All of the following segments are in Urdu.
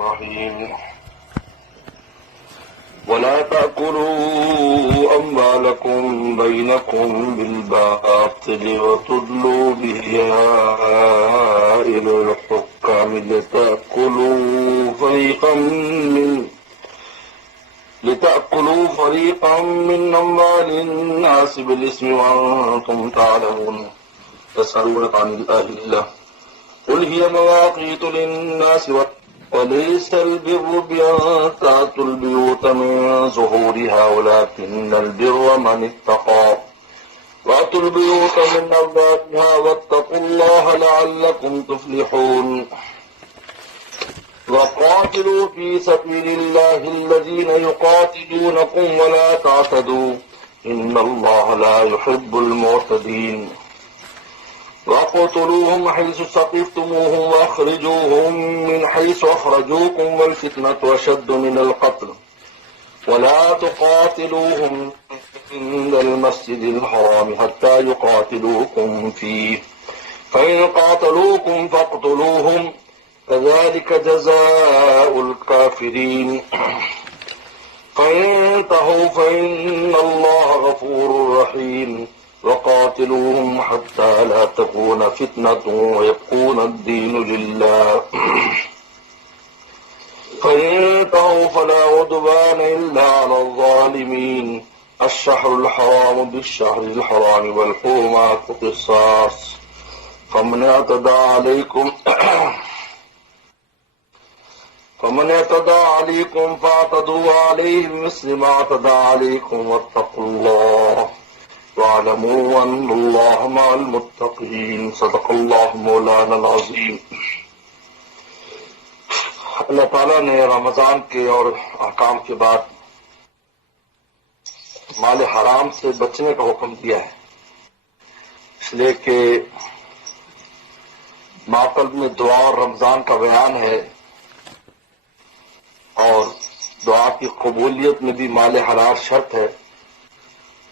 الرحيم ولا تأكلوا أموالكم بينكم بالباطل وتدلوا بها إلى الحكام لتأكلوا فريقا من أموال الناس بالإثم وأنتم تعلمون يسألونك عن الأهلة قل هي مواقيت للناس وليس البر بأن تأتوا البيوت من ظهورها ولكن البر من اتقى وأتوا البيوت من أبوابها واتقوا الله لعلكم تفلحون وقاتلوا في سبيل الله الذين يقاتلونكم ولا تعتدوا إن الله لا يحب المعتدين واقتلوهم حيث ثقفتموهم واخرجوهم من حيث اخرجوكم والفتنة اشد من القتل ولا تقاتلوهم عند المسجد الحرام حتى يقاتلوكم فيه فإن قاتلوكم فاقتلوهم كذلك جزاء الكافرين فإن انتهوا فإن الله غفور رحيم وقاتلوهم حتى لا تكون فتنة ويكون الدين لله فإن انتهوا فلا عدوان إلا على الظالمين الشهر الحرام بالشهر الحرام والحرمات قصاص فمن اعتدى عليكم فاعتدوا عليه بمثل ما اعتدى عليكم واتقوا الله وَاعْلَمُوا أَنَّ اللَّهَ مَعَ الْمُتَّقِينَ صدق اللہ مولانا العظیم۔ اللہ تعالیٰ نے رمضان کے اور احکام کے بعد مال حرام سے بچنے کا حکم دیا ہے، اس لیے کہ ماقبل میں دعا اور رمضان کا بیان ہے، اور دعا کی قبولیت میں بھی مال حلال شرط ہے،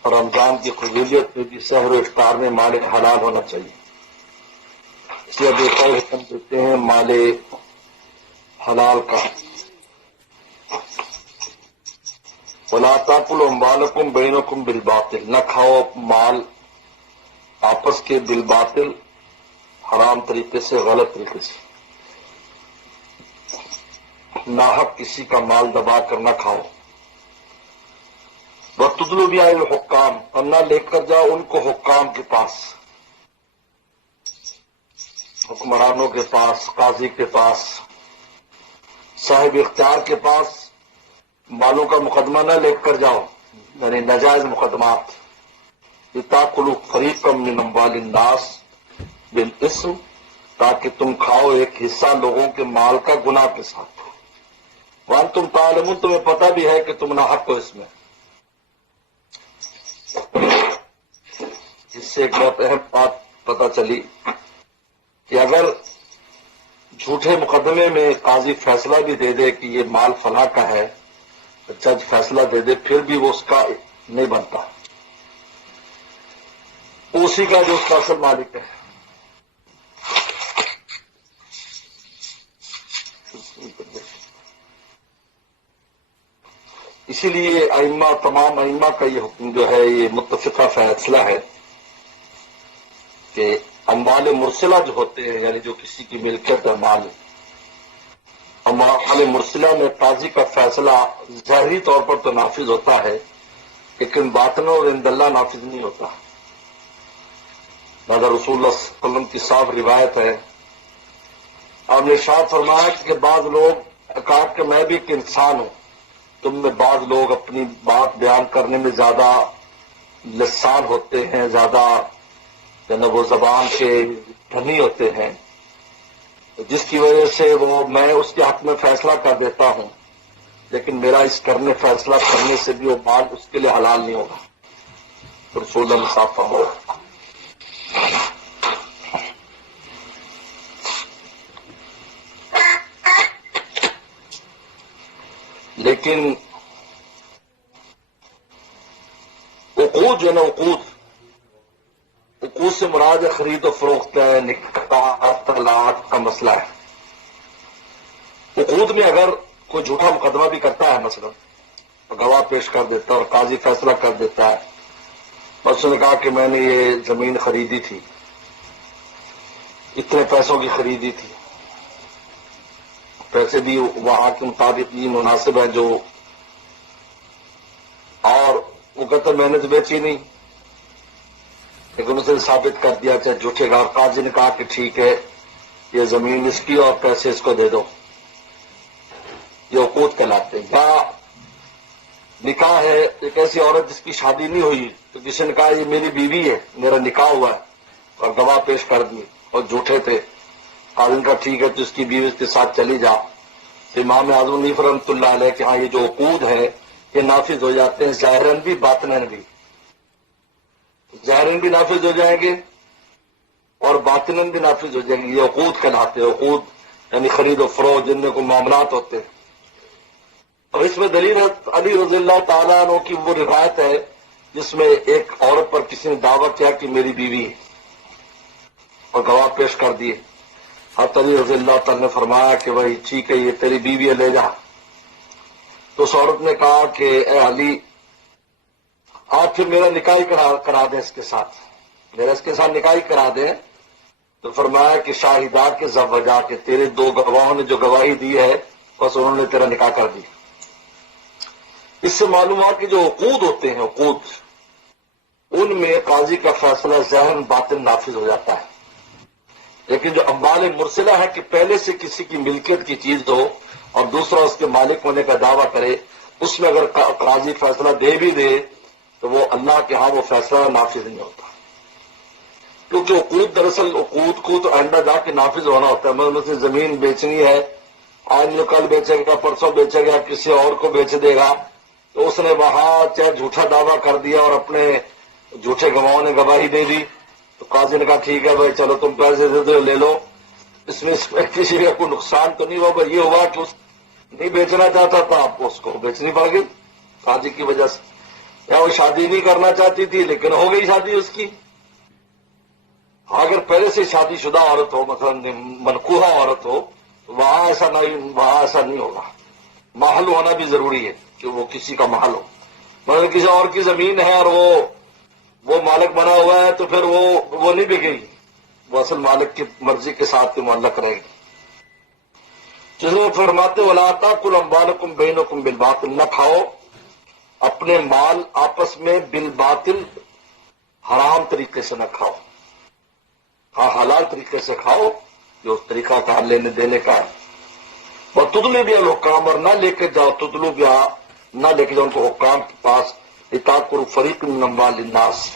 اور رمضان کی قبولیت میں بھی سحر و افطار میں مال حلال ہونا چاہیے۔ اس لیے اب ایک اور حکم دیتے ہیں مال حلال کا، وَلَا تَأْكُلُوا أَمْوَالَكُمْ بَيْنَكُمْ بِالْبَاطِلِ، نہ کھاؤ مال آپس کے بالباطل، حرام طریقے سے، غلط طریقے سے، ناحق کسی کا مال دبا کر نہ کھاؤ۔ وَتُدْلُوا بِهَا إِلَى الْحُكَّامِ، اور نہ لے کر جاؤ ان کو حکام کے پاس، حکمرانوں کے پاس، قاضی کے پاس، صاحب اختیار کے پاس مالوں کا مقدمہ نہ لے کر جاؤ، یعنی ناجائز مقدمات۔ لِتَأْكُلُوا فَرِيقًا مِّنْ أَمْوَالِ النَّاسِ بِالْإِثْمِ، تاکہ تم کھاؤ ایک حصہ لوگوں کے مال کا گناہ کے ساتھ۔ وَأَنْتُمْ تَعْلَمُونَ، تمہیں پتہ بھی ہے کہ تم ناحق ہو اس میں۔ اس سے ایک بہت اہم بات پتہ چلی کہ اگر جھوٹے مقدمے میں قاضی فیصلہ بھی دے دے کہ یہ مال فلاں کا ہے، جج فیصلہ دے دے، پھر بھی وہ اس کا نہیں بنتا، اسی کا جو اس کا اصل مالک ہے۔ اسی لیے تمام ائمہ کا یہ حکم جو ہے، یہ متفقہ فیصلہ ہے کہ اموال مرسلہ جو ہوتے ہیں، یعنی جو کسی کی ملکیت ہے، مال، اموال مرسلہ میں قاضی کا فیصلہ ظاہری طور پر تو نافذ ہوتا ہے، لیکن باطن اور عند اللہ نافذ نہیں ہوتا۔ لہذا رسول اللہ صلی اللہ علیہ وسلم کی صاف روایت ہے، آپ نے ارشاد فرمایا کہ بعض لوگ کہا کہ میں بھی ایک انسان ہوں، تم میں بعض لوگ اپنی بات بیان کرنے میں زیادہ لسان ہوتے ہیں، زیادہ وہ زبان کے دھنی ہوتے ہیں، جس کی وجہ سے میں اس کے حق میں فیصلہ کر دیتا ہوں، لیکن میرا اس فیصلہ کرنے سے بھی وہ مال اس کے لیے حلال نہیں ہوگا۔ تو رسول اللہ نے صاف فرمایا۔ لیکن عقود جو ہے نا، عقود سے مراد خرید و فروخت ہے، نکاح طلاق کا مسئلہ ہے۔ عقود میں اگر کوئی جھوٹا مقدمہ بھی کرتا ہے مثلا گواہ پیش کر دیتا ہے اور قاضی فیصلہ کر دیتا ہے، بس اس نے کہا کہ میں نے یہ زمین خریدی تھی، اتنے پیسوں کی خریدی تھی، پیسے بھی وہاں کے مطابق یہ مناسب ہے جو، اور وہ کہتا میں نے تو بیچی نہیں، لیکن اسے ثابت کر دیا چاہے جھوٹے گا، اور قاضی نے کہا کہ ٹھیک ہے یہ زمین اس کی اور پیسے اس کو دے دو، یہ عقود کہلاتے ہیں۔ یا نکاح ہے، ایک ایسی عورت جس کی شادی نہیں ہوئی تو کسی نے کہا یہ میری بیوی ہے، میرا نکاح ہوا ہے، اور گواہ پیش کر دیے اور جھوٹے تھے، قاضی کا ٹھیک ہے تو اس کی بیوی اس کے ساتھ چلی جا، تو امام اعظم حنیفہ رحمۃ اللہ علیہ کہ ہاں یہ جو عقود ہے یہ نافذ ہو جاتے ہیں، ظاہراً بھی باطناً بھی، ظاہراً بھی نافذ ہو جائیں گے اور باطناً بھی نافذ ہو جائیں گے، یہ عقود کہلاتے ہیں۔ عقود یعنی خرید و فروخت جن میں کوئی معاملات ہوتے ہیں۔ اور اس میں دلیل ہے علی رضی اللہ تعالیٰ عنہ کی وہ روایت ہے جس میں ایک عورت پر کسی نے دعویٰ کیا کہ میری بیوی ہے اور گواہ پیش کر دیے، حضرت علی رضی اللہ تعالیٰ نے فرمایا کہ بھائی ٹھیک ہے یہ تیری بیوی ہے، لے جا۔ تو اس عورت نے کہا کہ اے علی آپ پھر میرا نکاح ہی کرا دیں اس کے ساتھ، میرا اس کے ساتھ نکاح ہی کرا دیں۔ تو فرمایا کہ شاہدہ کے زوجا کے تیرے دو گواہوں نے جو گواہی دی ہے بس انہوں نے تیرا نکاح کر دی۔ اس سے معلوم ہوا کہ جو عقود ہوتے ہیں، عقود ان میں قاضی کا فیصلہ ذہن باطن نافذ ہو جاتا ہے، لیکن جو اموال مرسلہ ہے کہ پہلے سے کسی کی ملکیت کی چیز ہو اور دوسرا اس کے مالک ہونے کا دعویٰ کرے، اس میں اگر قاضی فیصلہ دے بھی دے تو وہ اللہ کے ہاں وہ فیصلہ نافذ نہیں ہوتا، کیونکہ عقود دراصل عقود کو تو آئندہ جا کے نافذ ہونا ہوتا ہے۔ مثلا اسے زمین بیچنی ہے، آج جو کل بیچے گا پرسوں بیچے گا کسی اور کو بیچ دے گا، تو اس نے وہاں چاہے جھوٹا دعویٰ کر دیا اور اپنے جھوٹے گواہوں نے گواہی دے دی، تو قاضی نے کہا ٹھیک ہے بھائی چلو تم پیسے دے دو لے لو، اس میں کسی کا کوئی نقصان تو نہیں ہوا، یہ ہوا کہ اس نہیں بیچنا چاہتا تھا آپ کو اس کو بیچنی پڑ گئی قاضی کی وجہ سے، یا وہ شادی نہیں کرنا چاہتی تھی لیکن ہو گئی شادی اس کی۔ اگر پہلے سے شادی شدہ عورت ہو، مثلا منقوحہ عورت ہو، وہاں ایسا نہیں ہوگا، محل ہونا بھی ضروری ہے کہ وہ کسی کا محل ہو، مگر کسی اور کی زمین ہے اور وہ مالک بنا ہوا ہے تو پھر وہ نہیں بکے گی، وہ اصل مالک کی مرضی کے ساتھ معلق رہے گی۔ جس میں فرماتے وَلَا تَأْكُلُوا أَمْوَالَكُمْ بَيْنَكُمْ بِالْبَاطِلِ، نہ کھاؤ اپنے مال آپس میں بالباطل، حرام طریقے سے نہ کھاؤ، ہاں حلال طریقے سے کھاؤ جو اس طریقہ کا لینے دینے کا ہے۔ اور تدلو بھی الحکام، اور نہ لے کے جاؤ، تدلو بھی نہ لے کے جاؤ ان کو حکام کے پاس، لِتَأْكُلُوا فَرِيقًا مِّنْ أَمْوَالِ النَّاسِ،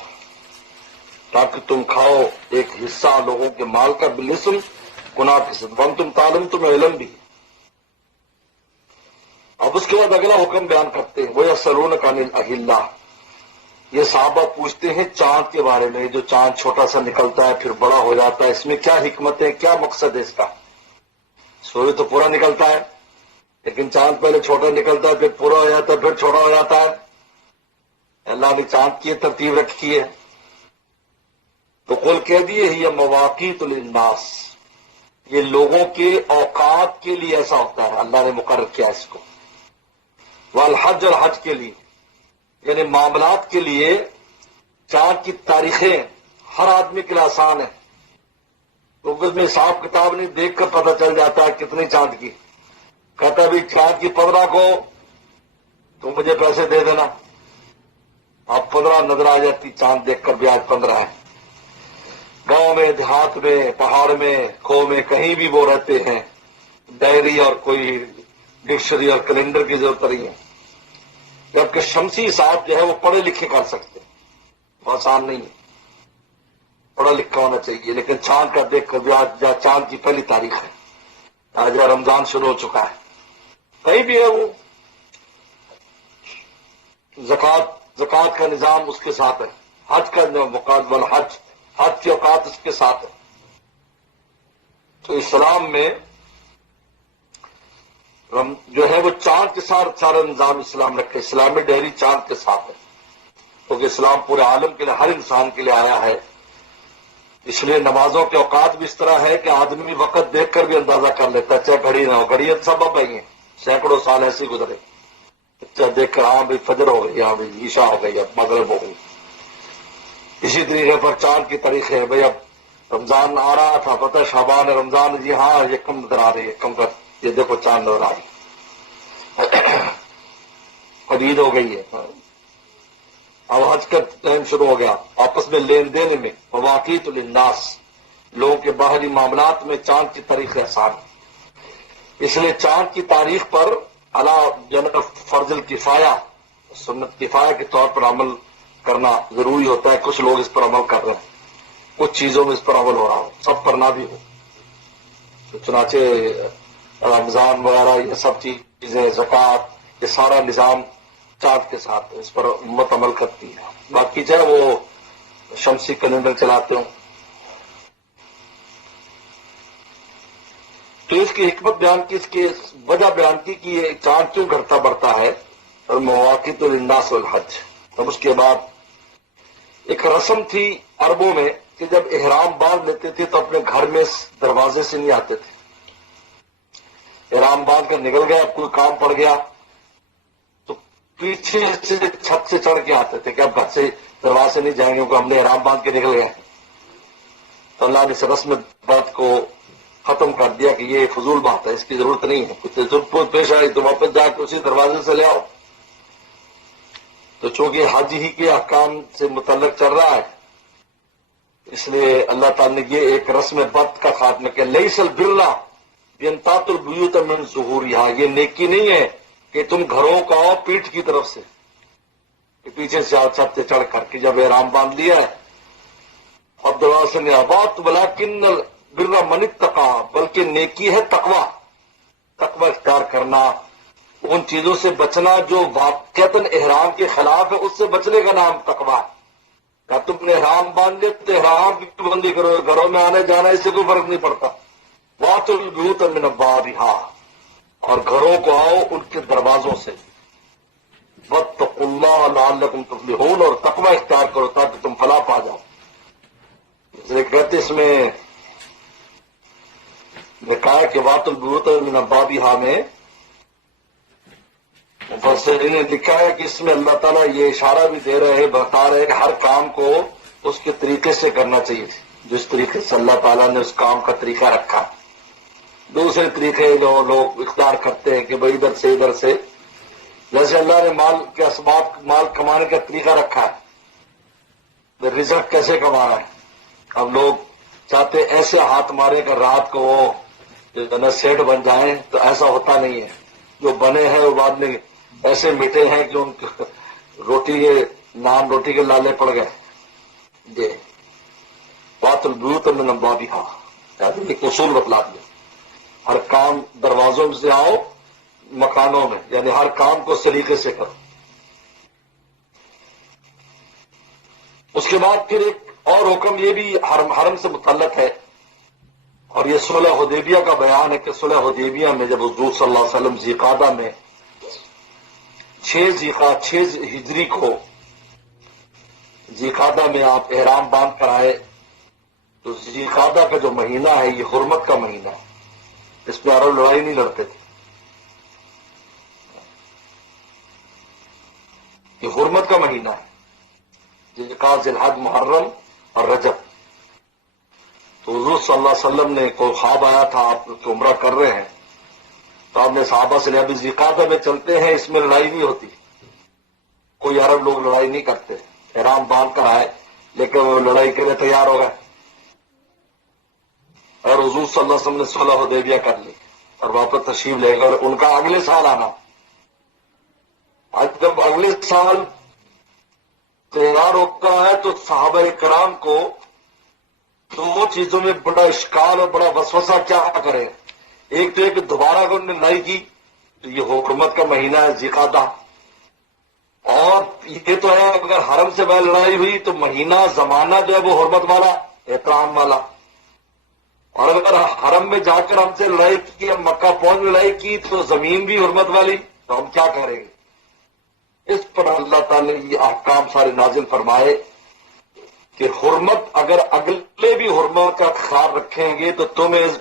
تاکہ تم کھاؤ ایک حصہ لوگوں کے مال کا، بالاسم گناہ کے ساتھ، وَأَنْتُمْ تَعْلَمُونَ تمہیں علم بھی۔ اب اس کے بعد اگلا حکم بیان کرتے ہیں وَيَسْأَلُونَكَ عَنِ الْأَهِلَّةِ، یہ صحابہ پوچھتے ہیں چاند کے بارے میں، جو چاند چھوٹا سا نکلتا ہے پھر بڑا ہو جاتا ہے، اس میں کیا حکمت ہے، کیا مقصد ہے اس کا؟ سورج تو پورا نکلتا ہے لیکن چاند پہلے چھوٹا نکلتا ہے پھر پورا ہو جاتا ہے پھر چھوٹا ہو جاتا ہے، اللہ نے چاند کی ترتیب رکھی ہے۔ تو قل کہہ دیے یہ مواقیت للناس، یہ لوگوں کے اوقات کے لیے ایسا ہوتا ہے، اللہ نے مقرر کیا اس کو، والحج، اور حج کے لیے، یعنی معاملات کے لیے چاند کی تاریخیں ہر آدمی کے لیے آسان ہے، کیونکہ اس میں حساب کتاب نہیں، دیکھ کر پتہ چل جاتا ہے کتنی چاند کی، کہتا بھی چاند کی 15 کو تو مجھے پیسے دے دینا، اب 15 نظر آ جاتی چاند دیکھ کر بھی آج 15 ہے۔ گاؤں میں، دیہات میں، پہاڑ میں، کھو میں، کہیں بھی وہ رہتے ہیں، ڈائری اور کوئی ڈکشنری اور کیلنڈر کی ضرورت نہیں ہے، جبکہ شمسی حساب جو ہے وہ پڑھے لکھے کر سکتے ہیں، وہ آسان نہیں ہے، پڑھا لکھا ہونا چاہیے، لیکن چاند کا دیکھ کر بھی آج چاند کی پہلی تاریخ ہے، آج رمضان شروع ہو چکا ہے، کہیں بھی ہے وہ زکوٰۃ کا نظام اس کے ساتھ ہے، حج کا مقابل حج کے اوقات اس کے ساتھ ہے۔ تو اسلام میں جو ہے وہ چاند کے ساتھ سارا نظام اسلام رکھے، اسلامی ڈہری چاند کے ساتھ ہے، کیونکہ اسلام پورے عالم کے لیے، ہر انسان کے لیے آیا ہے، اس لیے نمازوں کے اوقات بھی اس طرح ہے کہ آدمی وقت دیکھ کر بھی اندازہ کر لیتا ہے، چاہے گھڑی نہ ہو، گھڑی سبب نہیں ہے، سینکڑوں سال ایسے ہی گزرے، چاہے دیکھ کر ہاں بھائی فجر ہو گئی، ہاں بھائی عشاء ہو گئی، اب مغرب ہو گئی۔ اسی طریقے پر چاند کی تاریخ ہے، بھائی اب رمضان آ رہا تھا، پتہ شعبان ہے، رمضان جی ہاں یہ کم نظر آ رہی ہے، کم کر یہ دیکھو چاند نظر آ رہی ہے، عید ہو گئی ہے۔ اب حج کا ٹائم شروع ہو گیا، آپس میں لین دین میں مواقیت للناس، لوگوں کے باہری معاملات میں چاند کی تاریخ آسان ہے۔ اس لیے چاند کی تاریخ پر فرض الکفایہ، سنت کفایہ کے طور پر عمل کرنا ضروری ہوتا ہے۔ کچھ لوگ اس پر عمل کر رہے ہیں، کچھ چیزوں میں اس پر عمل ہو رہا ہو، سب پر نہ بھی ہو۔ تو چنانچہ رمضان وغیرہ یہ سب چیزیں، زکوٰۃ، یہ سارا نظام چاند کے ساتھ اس پر امت عمل کرتی ہے۔ باقی چاہے وہ شمسی کیلنڈر چلاتے ہوں۔ تو اس کی حکمت بیان کی، اس کی وجہ بیان کی کہ یہ چاند کیوں گھٹتا بڑھتا ہے، اور مواقیت للناس والحج۔ اب اس کے بعد ایک رسم تھی عربوں میں کہ جب احرام باندھ لیتے تھے تو اپنے گھر میں دروازے سے نہیں آتے تھے۔ احرام باندھ کر نکل گیا، اب کوئی کام پڑ گیا تو پیچھے سے چھت سے چڑھ کے آتے تھے کہ اب گھر سے دروازے نہیں جائیں گے کیونکہ ہم نے احرام باندھ کے نکل گئے۔ تو اللہ نے اس رسم بات کو ختم کر دیا کہ یہ فضول بات ہے، اس کی ضرورت نہیں ہے، کچھ ضرورت پیش آئی تو واپس جا کے اسی دروازے سے لے آؤ۔ تو چونکہ حج ہی کے احکام سے متعلق چل رہا ہے، اس لیے اللہ تعالیٰ نے یہ ایک رسم بد کا خاتمہ کیا۔ لیس البر بانتاط البیوت من ظہورہا، یہ نیکی نہیں ہے کہ تم گھروں کو آؤ پیٹھ کی طرف سے، کہ پیچھے سے چھت سے چڑھ کر کے جب احرام باندھ لیا ہے۔ عبد اللہ نے آباد ولکن البر من اتقی، بلکہ نیکی ہے تقوی، تقوی اختیار کرنا، ان چیزوں سے بچنا جو واقعتاً احرام کے خلاف ہے، اس سے بچنے کا نام تقوی ہے۔ کہ تم نے احرام باندھ لیا تو احرام کی پابندی کرو، گھروں میں آنے جانا اس سے کوئی فرق نہیں پڑتا۔ وَأْتُوا الْبُيُوتَ مِنْ أَبْوَابِهَا، اور گھروں کو آؤ ان کے دروازوں سے۔ وَاتَّقُوا اللَّهَ لَعَلَّكُمْ تُفْلِحُونَ، اور تقوی اختیار کرو تاکہ تم فلاح پا جاؤ۔ اس لیے کہتے اس میں کہا کہ وَأْتُوا الْبُيُوتَ مِنْ أَبْوَابِهَا میں مفسرین نے لکھا ہے کہ اس میں اللہ تعالیٰ یہ اشارہ بھی دے رہے ہیں، بتا رہے ہیں کہ ہر کام کو اس کے طریقے سے کرنا چاہیے، جس طریقے سے اللہ تعالیٰ نے اس کام کا طریقہ رکھا۔ دوسرے طریقے جو لوگ اختیار کرتے ہیں کہ بھائی ادھر سے، جیسے اللہ نے مال کے اسباب، مال کمانے کا طریقہ رکھا ہے، رزق کیسے کمانا ہے۔ اب لوگ چاہتے ایسے ہاتھ مارے کہ رات کو وہ سیٹ بن جائیں، تو ایسا ہوتا نہیں ہے۔ جو بنے ہیں وہ بعد میں ایسے مٹے ہیں کہ ان روٹی کے نان روٹی کے لالے پڑ گئے۔ جی وَأْتُوا الْبُيُوتَ مِنْ أَبْوَابِهَا، ایک اصول بتلا دیا، ہر کام دروازوں سے آؤ، مکانوں میں، یعنی ہر کام کو سلیقے سے کرو۔ اس کے بعد پھر ایک اور حکم یہ بھی حرم سے متعلق ہے، اور یہ صلح حدیبیہ کا بیان ہے کہ صلح حدیبیہ میں جب حضور صلی اللہ علیہ وسلم ذی میں 6 ہجری کو ذی میں آپ احرام باندھ کر آئے، تو ذی کا جو مہینہ ہے یہ حرمت کا مہینہ ہے، اس میں عرب لڑائی نہیں لڑتے تھے، یہ حرمت کا مہینہ ہے، ذی الحج، محرم اور رجب۔ تو حضور صلی اللہ علیہ وسلم نے کوئی خواب آیا تھا، آپ عمرہ کر رہے ہیں، تو آپ نے صحابہ سے لیا ابھی ذی میں چلتے ہیں، اس میں لڑائی نہیں ہوتی، کوئی عرب لوگ لڑائی نہیں کرتے، احرام باندھ کر آئے لیکن وہ لڑائی کے لیے تیار ہو گئے، اور حضور صلی اللہ علیہ وسلم نے صلح حدیبیہ کر لی اور واپس تشریف لے کر ان کا اگلے سال آنا۔ آج جب اگلے سال تیار ہوتا ہے تو صحابہ کرام کو دو چیزوں میں بڑا اشکال اور بڑا وسوسہ کیا کرے۔ ایک تو یہ کہ دوبارہ اگر انہوں نے لڑائی کی تو یہ حرمت کا مہینہ ہے ذی قعدہ، اور یہ تو ہے اگر حرم سے پہلے لڑائی ہوئی تو مہینہ زمانہ جو ہے وہ حرمت والا، احترام والا، اور اگر حرم میں جا کر ہم سے لڑائی کی، ہم مکہ پہنچ لڑائی کی تو زمین بھی حرمت والی، تو ہم کیا کریں گے۔ اس پر اللہ تعالی نے یہ احکام سارے نازل فرمائے کہ حرمت اگر اگلے بھی حرمت کا خیال رکھیں گے تو تمہیں اس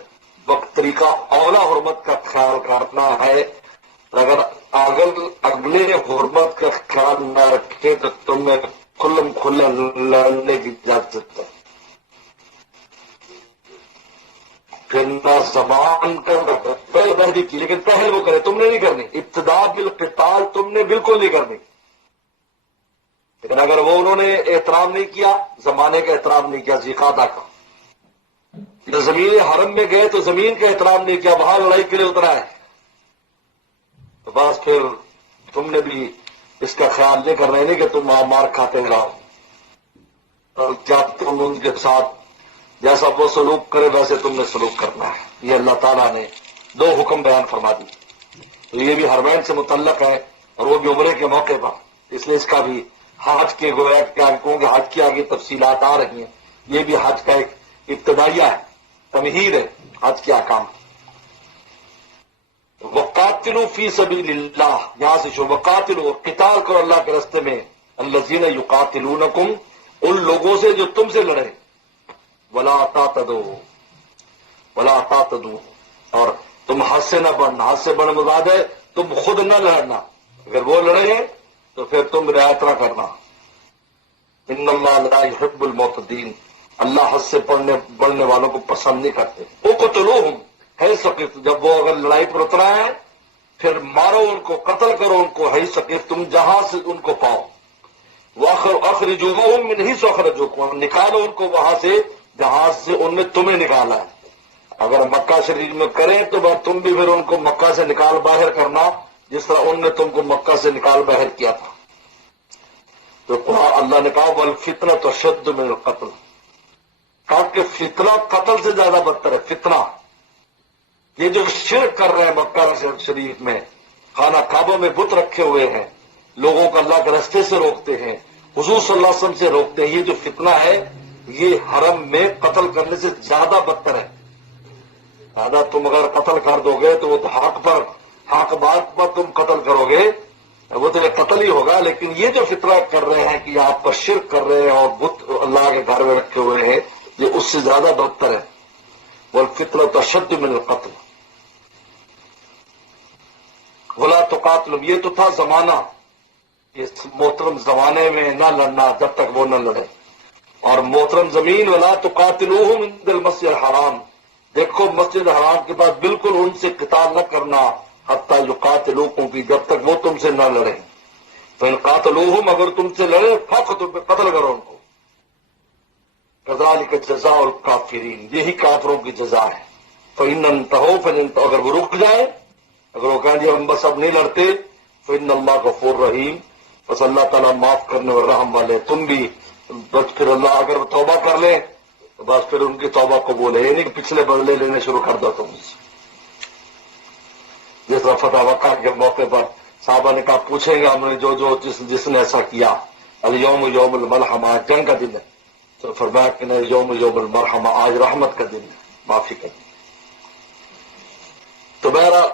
وقت طریقہ اولا حرمت کا خیال کرنا ہے. اگر اگلے حرمت کا خیال نہ رکھے تو تمہیں کھلم کھلا لڑنے کی اجازت ہے. پھر نہ زبان کا پہل کی، لیکن پہل وہ کرے، تم نے نہیں کرنی. ابتدا بالقتال تم نے بالکل نہیں کرنی. لیکن اگر وہ انہوں نے احترام نہیں کیا، زمانے کا احترام نہیں کیا، زیقاتہ کا، زمین حرم میں گئے تو زمین کا احترام نہیں کیا، وہاں لڑائی کے لیے اترا ہے، تو بس پھر تم نے بھی اس کا خیال نہیں کرنا ہے، نہیں کہ تم وہاں مار کھاتے رہو. اور کیا تم ان کے ساتھ جیسا وہ سلوک کرے ویسے تم نے سلوک کرنا ہے. یہ اللہ تعالیٰ نے دو حکم بیان فرما دی. تو یہ بھی حرمین سے متعلق ہے اور وہ بھی عمرے کے موقع پر، اس لیے اس کا بھی حج کے گویا کہ حج کی آگے تفصیلات آ رہی ہیں. یہ بھی حج کا ایک ابتدائیہ ہے، تمہید ہے حج کے احکام. وقاتلوا فی سبیل اللہ، یہاں سے شو وقاتلوا، قتال کرو اللہ کے راستے میں، الذین یقاتلونکم، ان لوگوں سے جو تم سے لڑے، ولا تعتدوا، ولا تعتدوا، اور تم حد سے نہ بڑھنا. حد سے بڑھنا مراد ہے تم خود نہ لڑنا، اگر وہ لڑے ہیں تو پھر تم رعایت نہ کرنا. ان اللہ لا يحب المعتدین، اللہ حد سے بڑھنے والوں کو پسند نہیں کرتے. اقتلوہم ہے ثقیف، جب وہ اگر لڑائی پر اترا ہے پھر مارو ان کو، قتل کرو ان کو، ہے ثقیف، تم جہاں سے ان کو پاؤ. اخرجوہم من حیث اخرجوکم، نکالو ان کو وہاں سے جہاں سے ان نے تمہیں نکالا ہے. اگر مکہ شریف میں کریں تو بس تم بھی پھر ان کو مکہ سے نکال باہر کرنا، جس طرح ان نے تم کو مکہ سے نکال باہر کیا تھا. تو قرآن اللہ نے کہا والفتنۃ اشد من القتل، کہا کہ فتنہ قتل سے زیادہ بدتر ہے. فتنہ یہ جو شرک کر رہے ہیں مکہ شریف میں، خانہ کعبہ میں بت رکھے ہوئے ہیں، لوگوں کو اللہ کے راستے سے روکتے ہیں، حضور صلی اللہ علیہ وسلم سے روکتے ہیں، یہ جو فتنہ ہے یہ حرم میں قتل کرنے سے زیادہ بدتر ہے. زیادہ تم اگر قتل کر دو گے تو وہ تو حق بات پر تم قتل کرو گے، وہ تو قتل ہی ہوگا. لیکن یہ جو فتنہ کر رہے ہیں کہ آپ پر شرک کر رہے ہیں اور بت اللہ کے گھر میں رکھے ہوئے ہیں، یہ اس سے زیادہ بدتر ہے. والفتنۃ اشد من القتل ولا تقاتلوا، یہ تو تھا زمانہ، اس محترم زمانے میں نہ لڑنا جب تک وہ نہ لڑے. اور محترم زمین ولا تقاتلوہم عند المسجد الحرام، دیکھو مسجد حرام کے پاس بالکل ان سے قتال نہ کرنا، حتی یقاتلوکم فی، جب تک وہ تم سے نہ لڑیں. فإن قاتلوہم، اگر تم سے لڑے فقتلوہم، قتل کرو ان کو. کذالک جزاء الکافرین، یہی کافروں کی جزا ہے. فإن انتہوا، اگر وہ رک جائیں، اگر وہ کہیں ہم بس اب نہیں لڑتے، فإن اللہ غفور رحیم، بس اللہ تعالیٰ معاف کرنے اور رحم والے. تم بھی بس پھر اللہ اگر توبہ کر لیں تو بس پھر ان کی توبہ قبول ہے، یعنی کہ پچھلے بدلے لینے شروع کر دو تم. جس طرح فتح وقع کے موقع پر صحابہ نے کہا پوچھیں گے ہم نے جو جس نے ایسا کیا، الیوم یوم الملحمہ، جنگ کا دن ہے، تو فرمایا کہ نہیں، یوم المرحمہ، آج رحمت کا دن ہے، معافی کا دن. تو بہرحال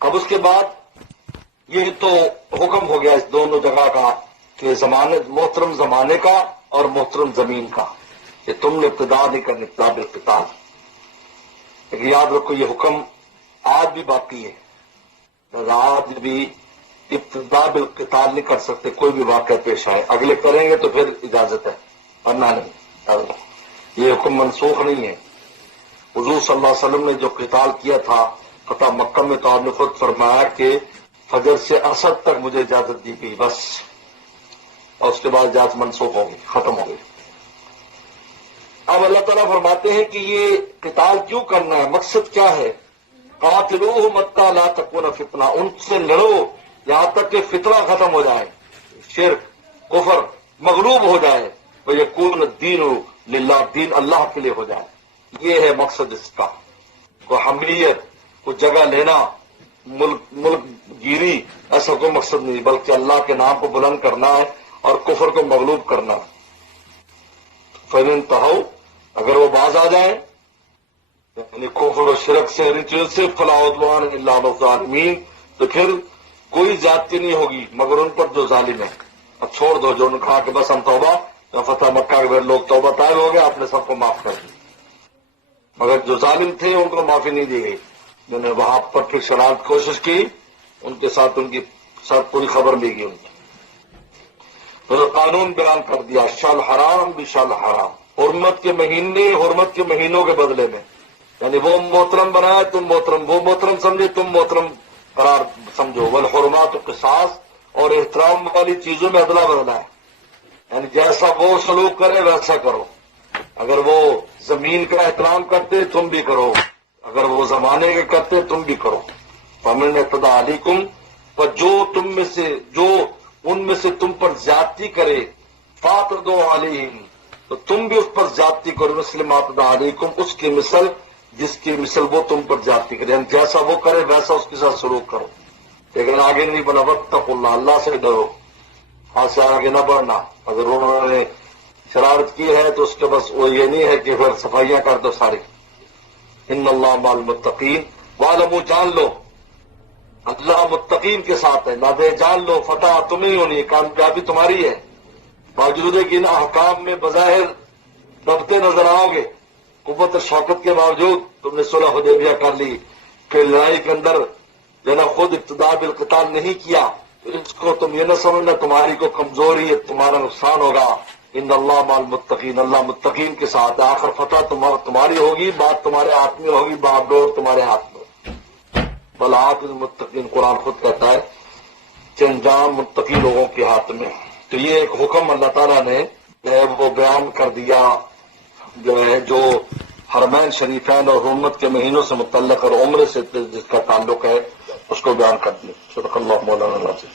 اب اس کے بعد یہ تو حکم ہو گیا اس دونوں جگہ کا کہ محترم زمانے کا اور محترم زمین کا، کہ تم نے ابتدا نہیں کرنی، ابتدا بالقتال. لیکن یاد رکھو یہ حکم آج بھی باقی ہے، آج بھی ابتدا بالقتال نہیں کر سکتے، کوئی بھی واقعہ پیش آئے. اگلے کریں گے تو پھر اجازت ہے، ورنہ نہیں. یہ حکم منسوخ نہیں ہے. حضور صلی اللہ علیہ وسلم نے جو قتال کیا تھا فتح مکہ میں، تو آپ نے خود فرمایا کہ فجر سے عصر تک مجھے اجازت دی گئی بس، اور اس کے بعد اجازت منسوخ ہو گئی، ختم ہو گئی. اب اللہ تعالیٰ فرماتے ہیں کہ یہ قتال کیوں کرنا ہے، مقصد کیا ہے. قاتلوہم حتی لا تکون فتنہ، ان سے لڑو یہاں تک کہ فتنہ ختم ہو جائے، شرک کفر مغلوب ہو جائے، ویکون الدین للہ، دین اللہ کے لیے ہو جائے. یہ ہے مقصد اس کا. کوئی حمیت، کوئی جگہ لینا، ملک گیری، ایسا کوئی مقصد نہیں، بلکہ اللہ کے نام کو بلند کرنا ہے اور کفر کو مغلوب کرنا ہے. فإن انتہوا، اگر وہ باز آ جائیں یعنی کفر و شرک سے، ریچوئل سے، فلا عدوان الا علی الظالمین، تو پھر کوئی زیادتی نہیں ہوگی مگر ان پر جو ظالم ہے. اب چھوڑ دو جو نے کہا کہ بس ہم توبہ، فتح مکہ کے لوگ توبہ طائب ہو گئے، آپ نے سب کو معاف کر دی، مگر جو ظالم تھے ان کو معافی نہیں دی گئی. میں نے وہاں پر پھر شرارت کوشش کی، ان کے ساتھ ان کی ساتھ پوری خبر لی گئی. ان کی پھر قانون بیان کر دیا، شال حرام بشال حرام، حرمت کے مہینے حرمت کے مہینوں کے بدلے میں، یعنی وہ محترم بنایا تم محترم، وہ محترم سمجھے تم محترم قرار سمجھو. والحرمات قصاص، اور احترام والی چیزوں میں ادلا بدلا ہے، یعنی جیسا وہ سلوک کرے ویسا کرو. اگر وہ زمین کا احترام کرتے تم بھی کرو، اگر وہ زمانے کے کرتے تم بھی کرو. فمن اعتدى علیکم، پر جو تم میں سے جو ان میں سے تم پر زیادتی کرے، فاعتدوا علیہم، تو تم بھی اس پر زیادتی کرو. مثل ما اعتدى علیکم، اس کی مثل جس کی مثل وہ تم پر زیادتی کرے، یعنی جیسا وہ کرے ویسا اس کے ساتھ سلوک کرو. لیکن آگے نہیں بنا، واتقوا اللہ، اللہ سے ڈرو، ہاتھ سے آگے نہ بڑھنا. اگر انہوں نے شرارت کی ہے تو اس کے بس وہ یہ نہیں ہے کہ پھر صفائیاں کر دو ساری. ان اللہ مع المتقین، واعلموا، جان لو اللہ متقین کے ساتھ ہے. نہ جان لو فتح تمہیں ہونی، کامیابی تمہاری ہے. باوجود ہے کہ ان احکام میں بظاہر دبتے نظر آؤ گے، قوت شوکت کے باوجود تم نے صلح حدیبیہ کر لی، پھر لڑائی کے اندر جنا خود ابتدا بالقتال نہیں کیا، اس کو تم یہ نہ سمجھنا تمہاری کو کمزوری ہے، تمہارا نقصان ہوگا. ان اللہ مع المتقین، اللہ متقین کے ساتھ. آخر فتح تمہاری ہوگی، بات تمہارے ہاتھ میں ہوگی، باپ ڈور تمہارے ہاتھ میں. بلعات المتقین، قرآن خود کہتا ہے کہ انجام متقی لوگوں کے ہاتھ میں. تو یہ ایک حکم اللہ تعالیٰ نے جو ہے وہ بیان کر دیا، جو ہے جو حرمین شریفین اور حرمت کے مہینوں سے متعلق اور عمرے سے جس کا تعلق ہے اس کو بیان کر دیا. صدق اللہ مولانا العظیم.